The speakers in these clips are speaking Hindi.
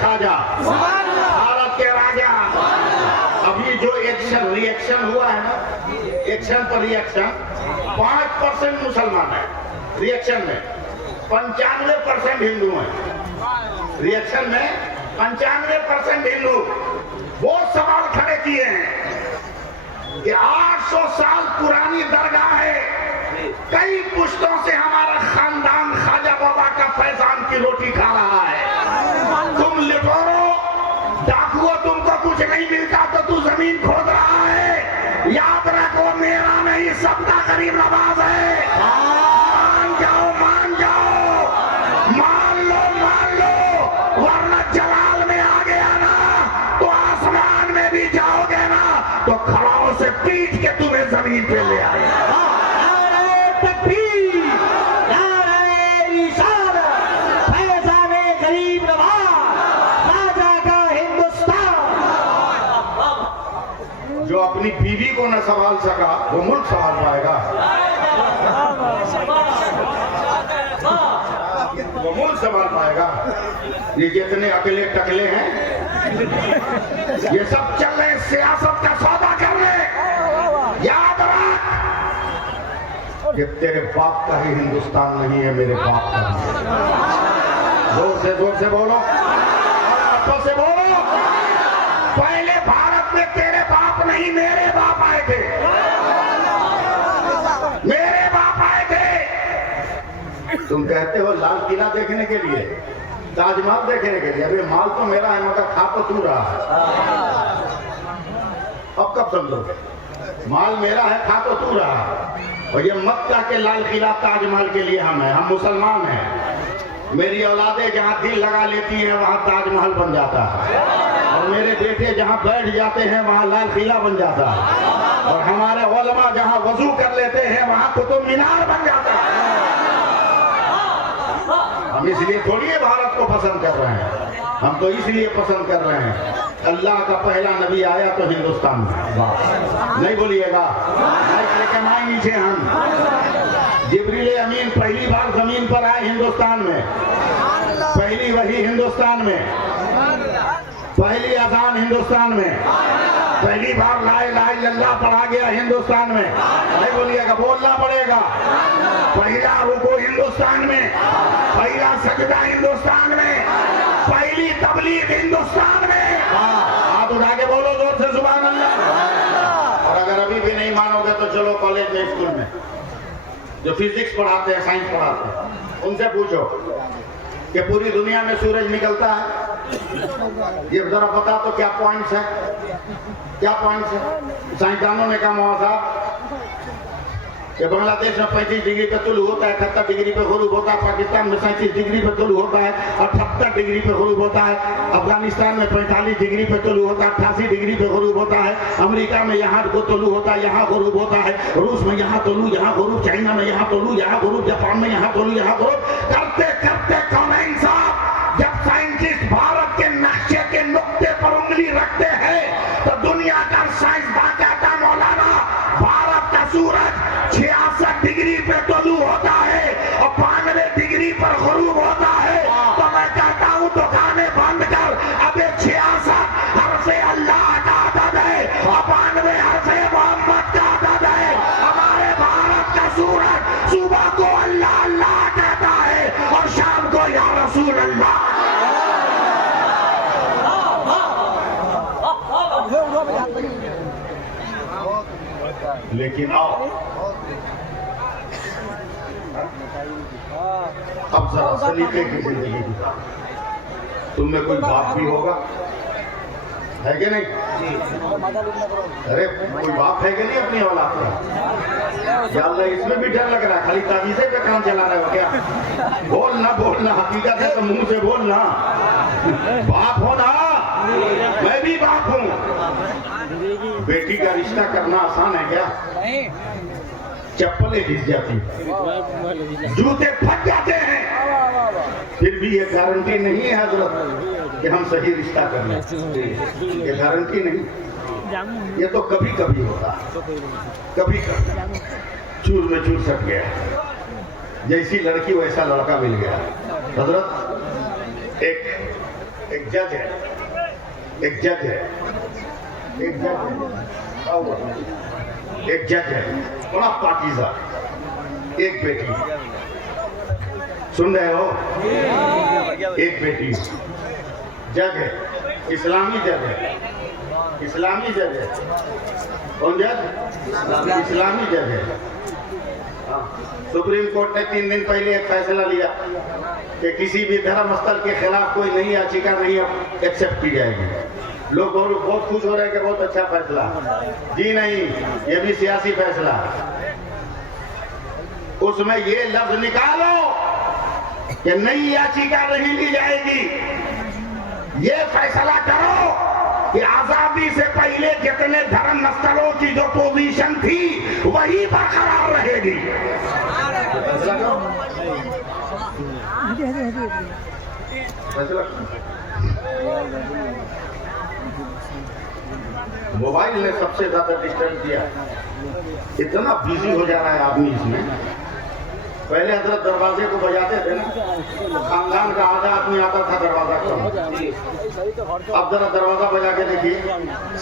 खाजा, भारत के राजा। अभी जो रिएक्शन हुआ है ना, एक्शन पर रिएक्शन, 5% मुसलमान है रिएक्शन में, 95% हिंदू हैं। रिएक्शन में 95% हिंदू। वो सवाल खड़े किए हैं कि 800 साल पुरानी दरगाह है, कई पुश्तों से हमारा खानदान ख्वाजा बाबा का फैजान की रोटी खा रहा है। तुम लिटोरो डाकुओं, तुमको कुछ नहीं मिलता तो तू जमीन खोद रहा है। याद रखो, मेरा नहीं सबका गरीब नवाज है। मान जाओ, मान जाओ, मान लो, वरना जलाल में आ गया ना तो आसमान में भी जाओगे ना तो खड़ाओं से पीट के तुम्हें जमीन पे ले आएगा। जो अपनी बीवी को न संभाल सका वो मुल्क संभाल पाएगा, वो मुल्क संभाल पाएगा। ये जितने अकेले टकले हैं ये सब चल रहे सियासत का सौदा कर रहे। याद रख कि तेरे बाप का ही हिंदुस्तान नहीं है, मेरे बाप का है। जोर से बोलो, हाथों से बोलो। पहले भारत में तेरे बाप नहीं मेरे बाप आए थे, मेरे बाप आए थे। तुम कहते हो लाल किला देखने के लिए, ताजमहल देखने के लिए, अभी माल तो मेरा है, मगर खा तो तू रहा है। अब कब समझोगे? माल मेरा है, खा तो तू रहा है। और ये मक्का के लाल किला ताजमहल के लिए हम हैं, हम मुसलमान हैं। मेरी औलादे जहाँ दिल लगा लेती है वहाँ ताजमहल बन जाता है, और मेरे बेटे जहाँ बैठ जाते हैं वहाँ लाल किला बन जाता है, और हमारे उलमा जहाँ वजू कर लेते हैं वहाँ कुतुब मीनार बन जाता है। हम इसलिए थोड़ी भारत को पसंद कर रहे हैं, हम तो इसलिए पसंद कर रहे हैं अल्लाह का पहला नबी आया तो हिंदुस्तान में। नहीं बोलिएगा, लेकिन आए नीचे हम। जिब्रील अमीन पहली बार जमीन पर आए हिंदुस्तान में, पहली वही हिंदुस्तान में, पहली अजान हिंदुस्तान में, पहली बार ला इलाहा इल्लल्लाह पढ़ा गया हिंदुस्तान में। नहीं बोलिएगा, बोलना पड़ेगा। पहला रुकू हिंदुस्तान में, पहला सजदा हिंदुस्तान में, पहली तबलीग हिंदुस्तान में। हाथ उठा के बोलो जोर से सुभान अल्लाह। और अगर अभी भी नहीं मानोगे तो चलो कॉलेज में, स्कूल में जो फिजिक्स पढ़ाते हैं, साइंस पढ़ाते हैं, उनसे पूछो कि पूरी दुनिया में सूरज निकलता है, ये जरा बता तो क्या पॉइंट्स है, क्या पॉइंट्स है? साइंसदानों ने कहा मौसा कि बांग्लादेश में 35 डिग्री पे तुलू होता है, 78 डिग्री पे गुरूब होता है, पाकिस्तान में 37 डिग्री पे तुलू होता है, 78 डिग्री पे गुरूब होता है, अफगानिस्तान में 45 डिग्री पे तुलू होता है, 88 डिग्री पे गुरूब होता है, अमेरिका में यहाँ को तुलू होता है, यहाँ गुरूब होता है, रूस में यहाँ तुलू, यहाँ गुरूब, चाइना में यहाँ तुलू, यहाँ गुरूब, जापान में यहाँ तुलू, यहाँ गुरूब। करते करते कौन है इंसाफ? जब साइंटिस्ट भारत के नक्शे के नुक्ते पर उंगली रखते हैं तो दुनिया का साइंसदान कहता है मौलाना भारत का सूरज 66 डिग्री पे तुलू होता है और 92 डिग्री पर गुरूब होता है। तो मैं कहता हूँ दुकानें बंद कर, अबे 66 हर्फे अल्लाह का अदद है और 92 हर्फे मोहम्मद का अदद है। हमारे भारत का सूरज सुबह को अल्लाह अल्लाह कहता है और शाम को या रसूल अल्लाह। लेकिन आओ अब जरा सलीके की जिंदगी गुजारो। तुम में कोई बाप भी होगा, है कि नहीं? अरे कोई बाप है कि नहीं अपनी औलाद का? या अल्लाह, इसमें भी डर लग रहा है, खाली तावीज़े पे काम चला रहे हो क्या? बोलना बोलना हकीकत है तो मुंह से बोलना। बाप हो ना, मैं भी बाप हूँ। बेटी का रिश्ता करना आसान है क्या? चप्पलें घिस जाती, जूते फट जाते हैं, फिर भी ये गारंटी नहीं है हजरत कि हम सही रिश्ता कर लें। ये गारंटी नहीं, ये तो कभी कभी होता है, कभी कभी चूर में चूर सट गया, जैसी लड़की वैसा लड़का मिल गया। हजरत एक एक जज है, एक जज है, एक जज है, एक जज है, बड़ा पाकीज़ा, एक बेटी, सुन रहे हो? एक बेटी, जज है, इस्लामी जज है, इस्लामी जज है। कौन जज? इस्लामी जज है। सुप्रीम कोर्ट ने 3 दिन पहले एक फैसला लिया कि किसी भी धर्म स्थल के खिलाफ कोई नई याचिका नहीं एक्सेप्ट की जाएगी। लोग बहुत खुश हो रहे हैं कि बहुत अच्छा फैसला। जी नहीं, ये भी सियासी फैसला। उसमें ये लफ्ज निकालो कि नई याचिका नहीं ली जाएगी। ये फैसला करो कि आजादी से पहले जितने धर्म स्थलों की जो पोजीशन थी वही बरकरार रहेगी। मोबाइल ने सबसे ज्यादा डिस्टर्ब किया। इतना बिजी हो जा रहा है आदमी इसमें। पहले हजरत दरवाजे को बजाते थे ना, खानदान का आधा आदमी आता था दरवाजा को। अब जरा दरवाजा बजा के देखिए,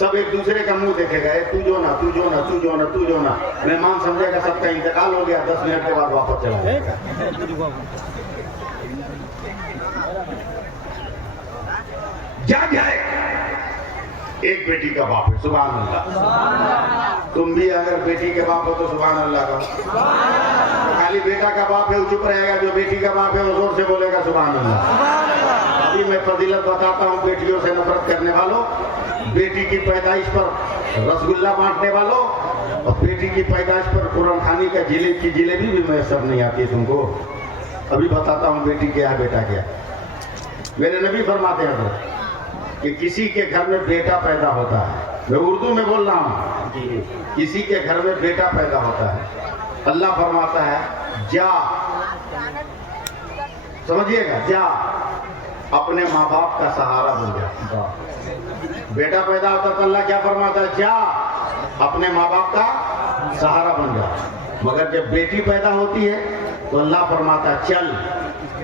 सब एक दूसरे का मुंह देखेगा, तू जो ना, तू जो ना, तू जो ना, तू जो ना। मेहमान समझेगा सबका इंतकाल हो गया, 10 मिनट के बाद वापस चला जाएगा। जज है, एक बेटी का बाप है, सुभान अल्लाह। तुम भी अगर बेटी के बाप हो तो सुभान अल्लाह का। खाली बेटा का बाप है वो चुप रहेगा, जो बेटी का बाप है वो जोर से बोलेगा सुभान अल्लाह। अभी मैं फजीलत बताता हूँ बेटियों से नफरत करने वालों, बेटी की पैदाइश पर रसगुल्ला बांटने वालों, और बेटी की पैदाइश पर कुरान खानी का जिलेबी भी मैसर नहीं आती है तुमको। अभी बताता हूँ बेटी क्या है बेटा क्या। मेरे नबी फरमाते हैं कि किसी के घर में बेटा पैदा होता है, मैं उर्दू में बोल रहा हूँ, किसी के घर में बेटा पैदा होता है, अल्लाह फरमाता है जा, समझिएगा, जा अपने माँ बाप का सहारा बन जा। बेटा पैदा होता तो अल्लाह क्या फरमाता है, जा अपने माँ बाप का सहारा बन जा। मगर जब बेटी पैदा होती है तो अल्लाह फरमाता है चल,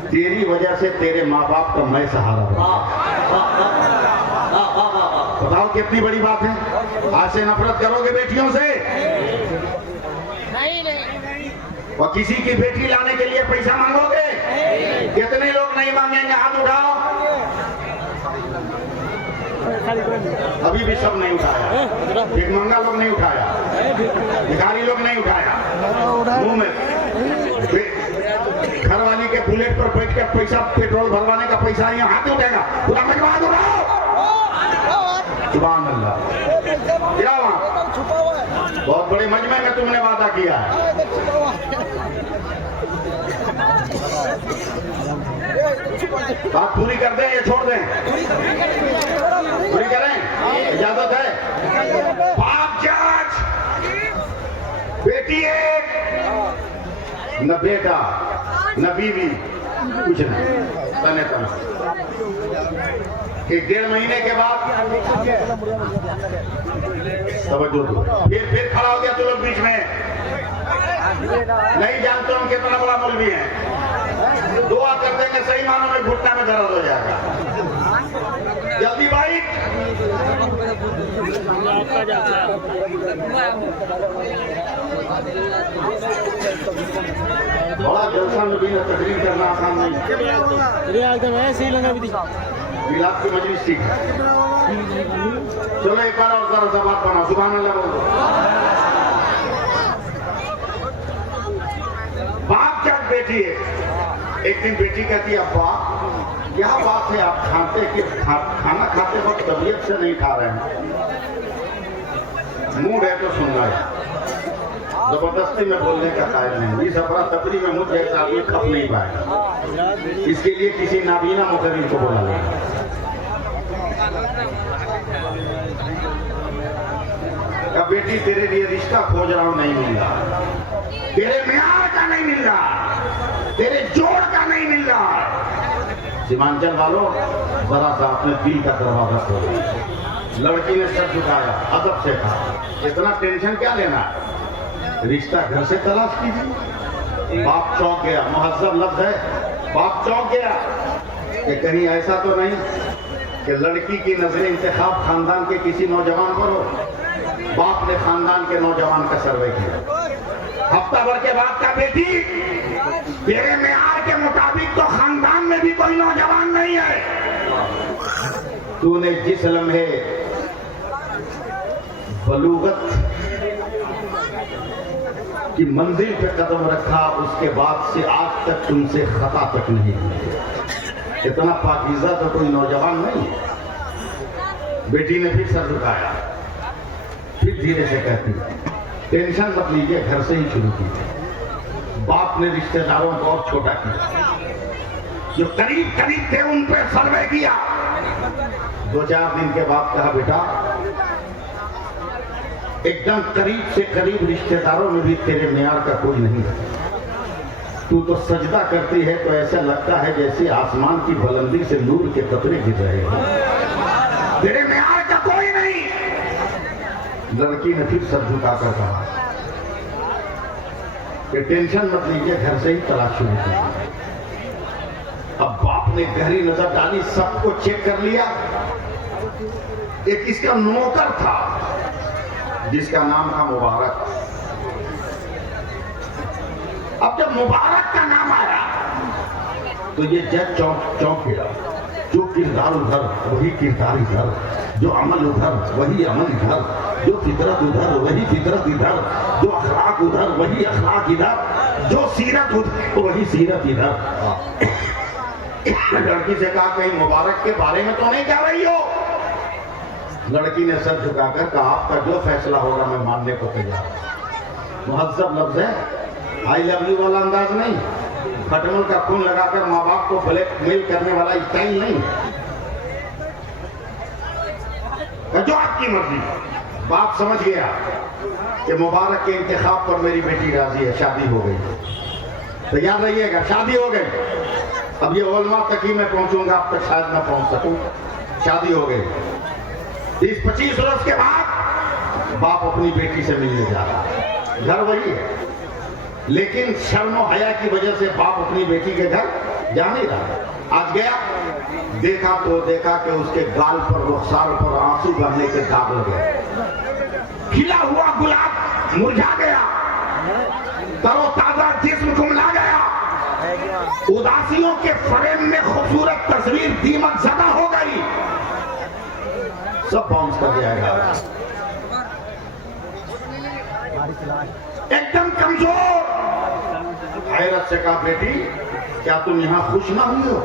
तेरी वजह से तेरे माँ बाप का मैं सहारा बन। बताओ कितनी बड़ी बात है। आज से नफरत करोगे बेटियों से? नहीं। और किसी की बेटी लाने के लिए पैसा मांगोगे? कितने लोग नहीं मांगेंगे, हाथ उठाओ। अभी भी सब नहीं उठाया, भिखमंगा लोग नहीं उठाया, भिखारी लोग नहीं उठाया। मुंह में घर वाली के बुलेट पर बैठ के पैसा, पेट्रोल भरवाने का पैसा यहाँ हाथ उठेगा, सुभान अल्लाह। क्या वहाँ बहुत बड़े मजमे में तुमने वादा किया है। बात पूरी कर दें या छोड़ दें? पूरी करें, इजाजत है? बाप जज, बेटी एक, न बेटा न बीवी, कुछ नहीं, तने तना। 1-1.5 महीने के बाद समझो तो फिर खड़ा हो गया तो लोग बीच में नहीं जानते हम कितना बड़ा मौलवी है। दुआ कर देंगे सही मानों में घुटना में दर्द हो जाएगा। जल्दी भाई बड़ा जलसा में भी तकरीर करना आसान नहीं। मिलाद की मजलिस ठीक है। चलो एक बार और जरा सा बात बना, सुभान अल्लाह बोलो। बाप जब बेटी है, एक दिन बेटी कहती है अब्बा क्या बात है आप खाना खाते वक्त तबीयत से नहीं खा रहे हैं? मूड है तो सुनना है, जबरदस्ती में बोलने का कायल नहीं। इस अफरा तफरी में मुझे एक आदमी खप नहीं पाएगा, इसके लिए किसी नाबीना मुकर्रिर को बोला जाए। अब बेटी तेरे लिए रिश्ता खोज रहा हूं, नहीं मिल रहा, तेरे म्यार का नहीं मिल रहा, तेरे जोड़ का नहीं मिल रहा। सीमांचल वालों जरा सा अपने दिल का दरवाजा खोलो। लड़की ने सर झुकाया, अदब से कहा इतना टेंशन क्या लेना है, रिश्ता घर से तलाश कीजिए। बाप चौंक गया, मुहज्जब लफ्ज है, बाप चौंक गया। कि कहीं ऐसा तो नहीं कि लड़की की नजर इंतखाब खानदान के किसी नौजवान पर हो। बाप ने खानदान के नौजवान का सर्वे किया, हफ्ता भर के बाद का बेटी तेरे मेयार के मुताबिक तो खानदान में भी कोई नौजवान नहीं है। तूने जिस लम्हे बलूगत की मंजिल पे कदम रखा उसके बाद से आज तक तुमसे खता तक नहीं हुई। इतना पाकीज़ा तो कोई नौजवान नहीं है। बेटी ने फिर सर झुकाया, फिर धीरे से कहती टेंशन मत लीजिए, घर से ही शुरू की। बाप ने रिश्तेदारों को और छोटा किया, जो करीब करीब थे उन पर सर्वे किया। 2-4 दिन के बाद कहा बेटा एकदम करीब से करीब रिश्तेदारों में भी तेरे मेयार का कोई नहीं है। तू तो सजदा करती है तो ऐसा लगता है जैसे आसमान की बुलंदी से नूर के कतरे गिर रहे हैं। तेरे मेयार का कोई नहीं। लड़की ने फिर सर झुकाकर कहा कि टेंशन मत लीजिए, घर से ही तलाश शुरू की। अब बाप ने गहरी नजर डाली, सबको चेक कर लिया। एक इसका नौकर था जिसका नाम था मुबारक। अब जब मुबारक का नाम आया तो ये जज चौंक गया। जो किरदार उधर वही किरदार इधर, जो अमल उधर वही अमल इधर, जो फितरत उधर वही फितरत इधर, जो अखलाक उधर वही अखलाक इधर, जो सीरत उधर वही सीरत इधर। लड़की से कहा कहीं मुबारक के बारे में तो नहीं कह रही हो? लड़की ने सर झुकाकर कहा आपका जो फैसला होगा मैं मानने को तैयार हूं। मुहज्जब लफ्ज है, आई लव यू वाला अंदाज नहीं, खटमल का खून लगाकर माँ बाप को ब्लैकमेल करने वाला स्टाइल नहीं। जो आपकी मर्जी। बाप समझ गया कि मुबारक के इंतखाब पर मेरी बेटी राजी है, शादी हो गई। तो याद रहिएगा शादी हो गई। अब ये ओलमा तक ही मैं पहुंचूंगा, अब तक शायद मैं पहुंच सकूं। शादी हो गई। 20-25 वर्ष के बाद बाप अपनी बेटी से मिलने जा रहा है। घर वही है लेकिन शर्म और हया की वजह से बाप अपनी बेटी के घर जा नहीं रहा। आज गया, देखा तो देखा कि उसके गाल पर रुखसार पर आंसू बहने के दाग लगे। खिला हुआ गुलाब मुरझा गया, तरोताजा जिस्म कुमला गया। उदासियों के फ्रेम में खूबसूरत तस्वीर दीमक ज़दा हो गई। सब बाउंस कर जाएगा, एकदम कमजोर। हैरत से कहा बेटी क्या तुम यहाँ खुश ना हुई हो?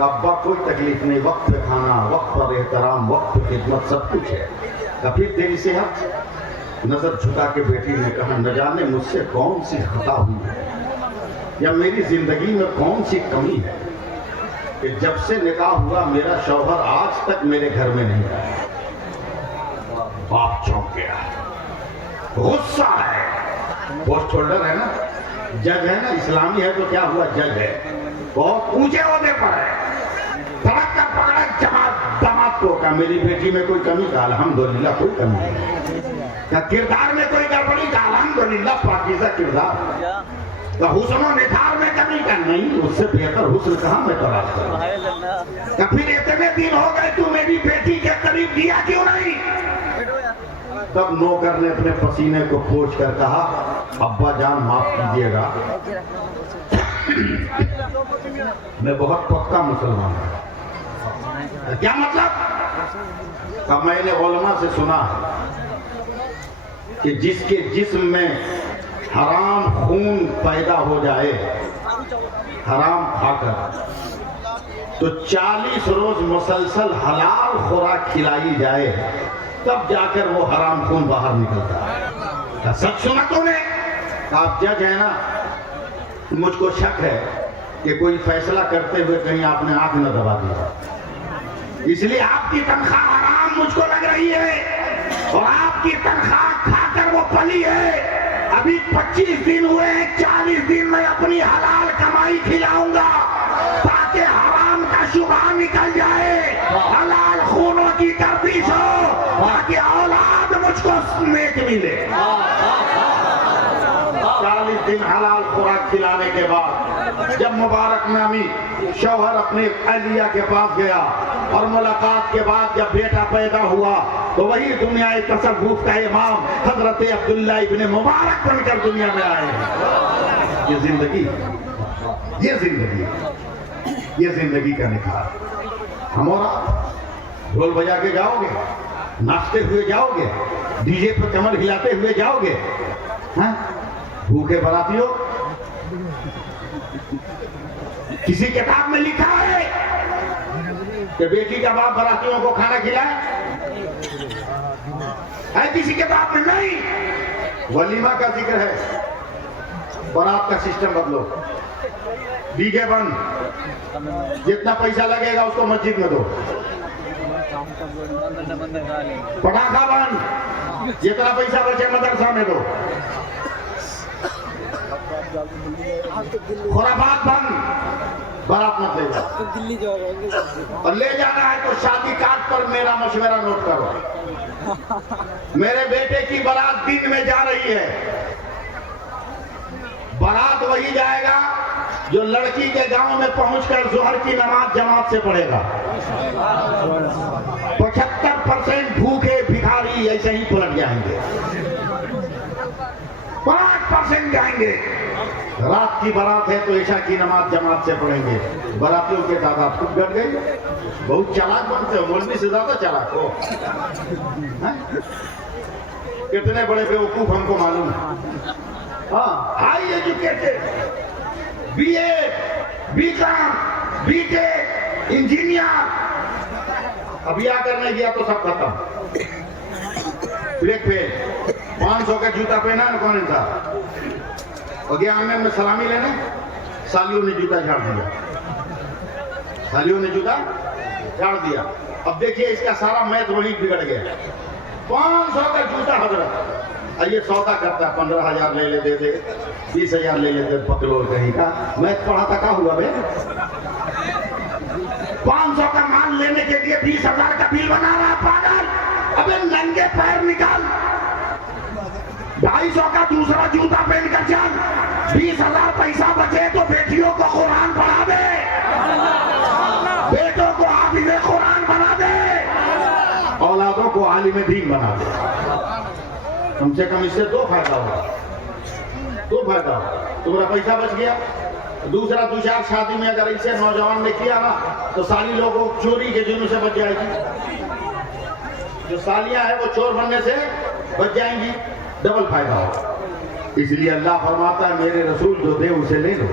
अब्बा कोई तकलीफ नहीं, वक्त पे खाना, वक्त पर एहतराम, वक्त पे खिदमत सब कुछ है। कभी तेरी सेहत। नजर झुका के बेटी ने कहा न जाने मुझसे कौन सी खता हुई है या मेरी जिंदगी में कौन सी कमी है कि जब से निकाह हुआ मेरा शौहर आज तक मेरे घर में नहीं आया। बाप चौंक गया, गुस्सा है। पोस्ट होल्डर है ना, जज है ना, इस्लामी है तो क्या हुआ, जज है, बहुत ऊंचे ओहदे पर है। सड़क का पकड़ा दामाद को कहा मेरी बेटी में कोई कमी का अल्हम्दुलिल्लाह कोई कमी नहीं। क्या किरदार में कोई गड़बड़ी का अल्हम्दुलिल्लाह पाकीज़ा किरदार। तो हुस्न निखार में कमी का नहीं, उससे बेहतर हुस्न कहाँ मैं तलाश करूं। क्या फिर इतने दिन हो गए तू मेरी बेटी के करीब दिया क्यों नहीं? तब नौकर ने अपने पसीने को पोंछ कर कहा अब्बा जान माफ कीजिएगा, मैं बहुत पक्का मुसलमान हूं। क्या मतलब? तब मैंने उलमा से सुना कि जिसके जिस्म में हराम खून पैदा हो जाए हराम खाकर, तो 40 रोज मुसलसल हलाल खुराक खिलाई जाए तब जाकर वो हराम खून बाहर निकलता है। सच सुना तूने? आप जज है ना, मुझको शक है कि कोई फैसला करते हुए कहीं आपने आंख न दबा दिया, इसलिए आपकी तनख्वाह हराम मुझको लग रही है और आपकी तनख्वाह खाकर वो पली है। अभी 25 दिन हुए हैं, 40 दिन में अपनी हलाल कमाई खिलाऊंगा ताकि हराम का शुबहा निकल जाए, हलाल खूनों की गर्दिश हो ताकि औलाद मुझको नेक मिले। 40 दिन हलाल खुराक खिलाने के बाद जब मुबारक नामी शौहर अपने अहलिया के पास गया और मुलाकात के बाद जब बेटा पैदा हुआ तो वही दुनिया तसव्वुफ का इमाम हजरत अब्दुल्ला इब्ने मुबारक बनकर दुनिया में आए। ये जिंदगी का निखार। हम और आप ढोल बजा के जाओगे, नाचते हुए जाओगे, डीजे पर कमर हिलाते हुए जाओगे, हाँ? भूखे बरातियों, किसी किताब में लिखा है कि बेटी का बाप बरातियों को खाना खिलाए? है किसी किताब में? नहीं। वलीमा का जिक्र है। बारात का सिस्टम बदलो, डीजे बंद, जितना पैसा लगेगा उसको मस्जिद में दो, पटाखा बंद, जितना पैसा बचे मदरसा में दो, खुराफात बंद, बारात मत ले जाओ। दिल्ली जाओ और ले जाना है तो शादी कार्ड पर मेरा मशवरा नोट करो। मेरे बेटे की बारात दिन में जा रही है। बारात वही जाएगा जो लड़की के गांव में पहुंचकर जोहर की नमाज जमात से पढ़ेगा। 75% भूखे भिखारी ऐसे ही पलट जाएंगे, 5% जाएंगे। रात की बारात है तो ईशा की नमाज जमात से पढ़ेंगे। बारातियों के तादाद खूब घट गई। बहुत चालाक बनते हो, मौलवी से ज्यादा चालाक हो। कितने बड़े बेवकूफ हमको मालूम है। हाँ, high educated, BA, BCom, BTech, engineer, अभी आकर नहीं गया तो सब खत्म। ब्रेक फेल, 500 का जूता पहना है कौन था, और गया आंगन में सलामी लेने, सालियों ने जूता झाड़ दिया, सालियों ने जूता झाड़ दिया। अब देखिए इसका सारा मैथ वही बिगड़ गया। 500 का जूता हजरत, ये सौदा करता है 15,000 ले ले दे दे, 20,000 ले ले दे, पकड़ोर कहीं का। मैथ पढ़ा था क्या हुआ बे? 500 का माल लेने के लिए 20,000 का बिल बना रहा पागल। अबे नंगे पैर निकाल, 250 का दूसरा जूता पहन कर चल। 20,000 पैसा बचे तो बेटियों को कुरान पढ़ा दे, बेटों को हाफिज़े कुरान बना दे, औलादों को आलिम दीन बना दे। कम से कम इससे 2 फायदा होगा, 2 फायदा होगा। तुम्हारा पैसा बच गया। दूसरा, 2-4 शादी में अगर इससे नौजवान ने किया ना तो साली लोगों चोरी के जुर्म से बच जाएगी। जो सालियां हैं वो चोर बनने से बच जाएंगी, डबल फायदा होगा। इसलिए अल्लाह फरमाता है मेरे रसूल जो दे उसे ले लो,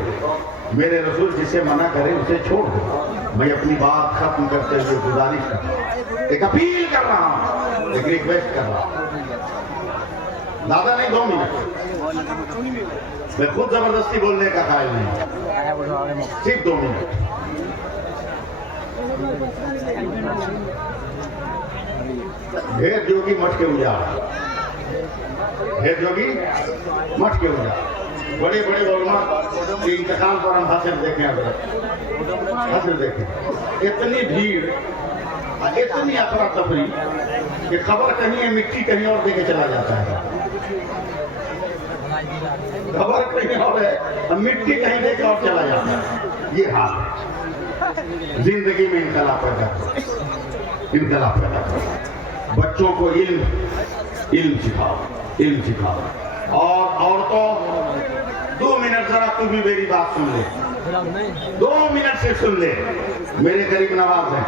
मेरे रसूल जिसे मना करे उसे छोड़ दो। मैं अपनी बात खत्म करते हुए गुजारिश कर रहा हूं, एक अपील कर रहा हूं, एक रिक्वेस्ट कर रहा हूं। ज्यादा नहीं, 2 मिनट। मैं खुद जबरदस्ती बोलने का ख्याल नहीं, सिर्फ 2 मिनट। ढेर जोगी मठ के उजाड़, ढेर जोगी मठ के उजाड़। बड़े बड़े उलमा के इंतकाल पर हम हासिल देखें, हासिल देखें। इतनी भीड़, इतनी अफरा तफरी कि खबर कहीं है, मिट्टी कहीं और देके चला जाता है। खबर कहीं और है, मिट्टी कहीं देके और चला जाता है। ये हाल है। जिंदगी में इनकलाब पैदा करो, इनकलाब पैदा करो। बच्चों को इल्म सिखाओ, इल्म सिखाओ। और औरतों 2 मिनट जरा तू भी मेरी बात सुन ले, 2 मिनट से सुन ले। मेरे करीब नवाज है,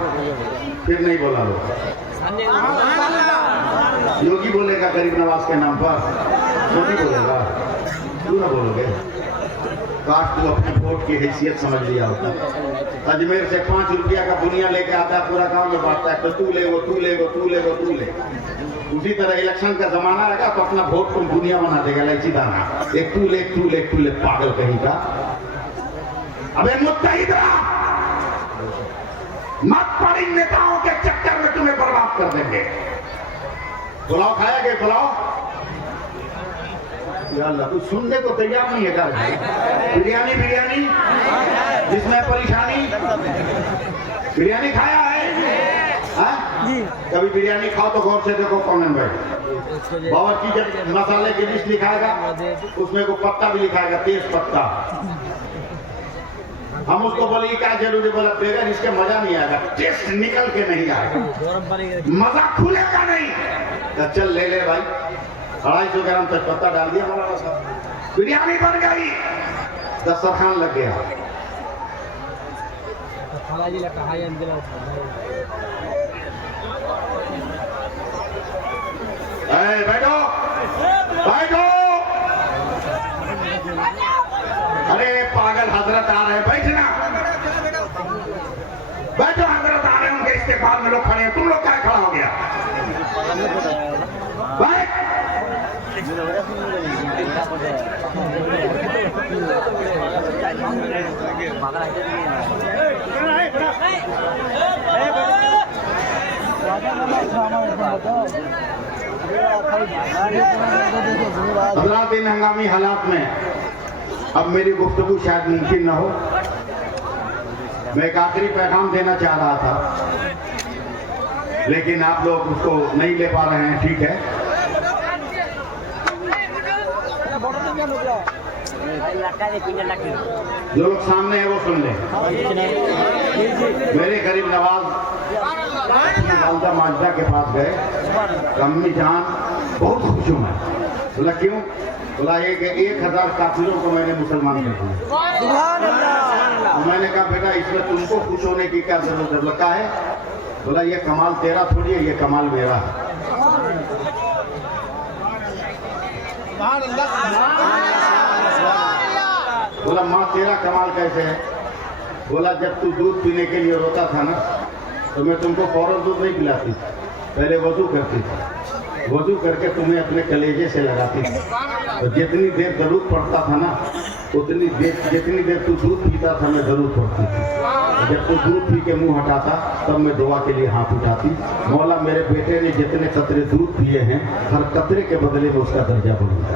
फिर नहीं बोला लो। योगी बोलेगा गरीब नवाज के नाम पर, मोदी बोलेगा, क्यों ना बोलोगे? काश तू अपने वोट की हैसियत समझ लिया होता। अजमेर से 5 रुपया का दुनिया लेके आता है, पूरा गांव में बांटता है, तो तू ले वो, तू ले वो, तू ले वो, तू ले। उसी तरह इलेक्शन का जमाना आएगा तो अपना वोट तुम दुनिया बना देगा, इलायची दाना, एक तू ले, तू ले, तू ले, पागल कहीं का। अबे मुत्तहिद रहा, मत पड़ इन नेताओं के चक्कर में, तुम्हें बर्बाद कर देंगे। पुलाव खाया गया, पुलाव या अल्लाह, कुछ सुनने को तैयार नहीं है क्या? बिरयानी, बिरयानी जिसमें परेशानी, बिरयानी खाया है? जी। कभी बिरयानी खाओ तो गौर से देखो कौन भाई। बावर्ची जब मसाले की लिस्ट लिखाएगा उसमें को पत्ता भी लिखाएगा, तेज पत्ता। हम उसको बोले क्या जरूरी, बोला बगैर इसके मजा नहीं आएगा, टेस्ट निकल के नहीं आएगा, मजा खुलेगा नहीं। तो चल ले ले भाई, 250 ग्राम तेजपत्ता डाल दिया मौलाना साहब, बिरयानी बन गई, दस्तरखान लग गया। बैठो बैठो, अरे पागल हजरत आ रहे हैं, बैठना, बैठो, हजरत आ रहे हैं, उनके इस्तेमाल में लोग खड़े हैं, तुम लोग क्या खड़ा हो गया, बैठ। हजरात, इन हंगामी हालात में अब मेरी गुफ्तगू शायद मुमकिन न हो। मैं एक आखिरी पैगाम देना चाह रहा था, लेकिन आप लोग उसको नहीं ले पा रहे हैं, ठीक है। जो लोग सामने हैं वो सुन लें। मेरे गरीब नवाज वालदा माजदा के पास गए, अम्मी जान बहुत खुश हूँ मैं। बोला क्यों? बोला 1000 काफिरों को मैंने मुसलमान कर दिया। मैंने कहा बेटा इसमें तुमको खुश होने की क्या जरूरत है? बोला है? बोला ये कमाल तेरा थोड़ी है, ये कमाल मेरा है। बोला माँ तेरा कमाल कैसे है? बोला जब तू दूध पीने के लिए रोता था ना, तो मैं तुमको फौरन दूध नहीं पिलाती, पहले वजू करती थी, वजू करके तुम्हें अपने कलेजे से लगाती थी, और जितनी देर जरूरत पड़ता था ना, उतनी देर जितनी देर तू दूध पीता था मैं जरूरत पड़ती थी। जब तू दूध पी के मुंह हटाता तब मैं दुआ के लिए हाथ उठाती। मौला मेरे बेटे ने जितने कतरे दूध पिए हैं, हर कतरे के बदले में उसका दर्जा बढ़ूंगा।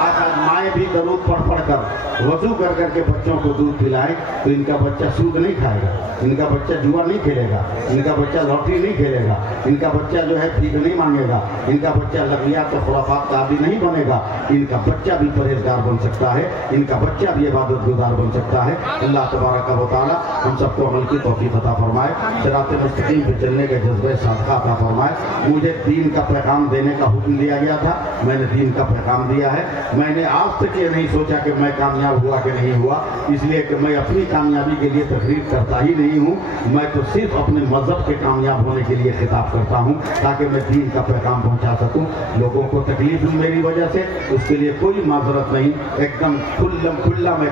आज माएँ भी दरूद पढ़ पढ़ कर वजू कर करके बच्चों को दूध पिलाए, तो इनका बच्चा सूद नहीं खाएगा, इनका बच्चा जुआ नहीं खेलेगा, इनका बच्चा लॉटरी नहीं खेलेगा, इनका बच्चा जो है भीख नहीं मांगेगा, इनका बच्चा लगियात और खुराफात का आदी नहीं बनेगा, इनका बच्चा भी परहेजगार बन सकता है, इनका बच्चा भी इबादत गुजार बन सकता है। अल्लाह तबारक व तआला हम सबको अमल की तौफीक अता फरमाए, सिरात मुस्तकीम पे चलने के जज्बे सादका अता फरमाए। मुझे दीन का पैगाम देने का हुक्म दिया गया था, मैंने दीन का पैगाम दिया है। मैंने आज तक ये नहीं सोचा कि मैं कामयाब हुआ कि नहीं हुआ, इसलिए कि मैं अपनी कामयाबी के लिए तकरीर करता ही नहीं हूँ, मैं तो सिर्फ अपने मजहब के कामयाब होने के लिए खिताब करता हूँ, ताकि मैं दीन का पैगाम पहुँचा सकूँ। लोगों को तकलीफ हुई मेरी वजह से, उसके लिए कोई माजरत नहीं, एकदम खुल्ला मैं